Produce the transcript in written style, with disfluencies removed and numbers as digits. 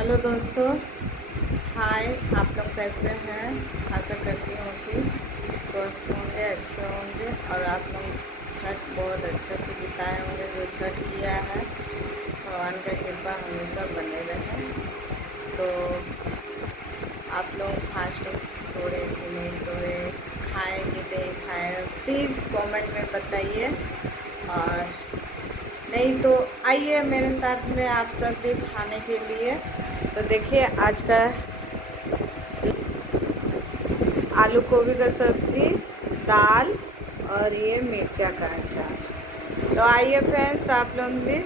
Hello दोस्तों, हाय। आप लोग कैसे हैं? आशा करती हूँ कि स्वस्थ होंगे, अच्छे होंगे और आप लोग छठ बहुत अच्छे से बिताए होंगे। जो छठ किया है, भगवान का कृपा हमेशा बने रहे। तो आप लोग फास्टिंग तोड़े कि नहीं तोड़े, खाए कि नहीं खाए, प्लीज़ कमेंट में बताइए। और नहीं तो आइए मेरे साथ में आप सब भी खाने के लिए। तो देखिए आज का आलू गोभी का सब्ज़ी, दाल और ये मिर्चा का अचार। तो आइए फ्रेंड्स, आप लोग भी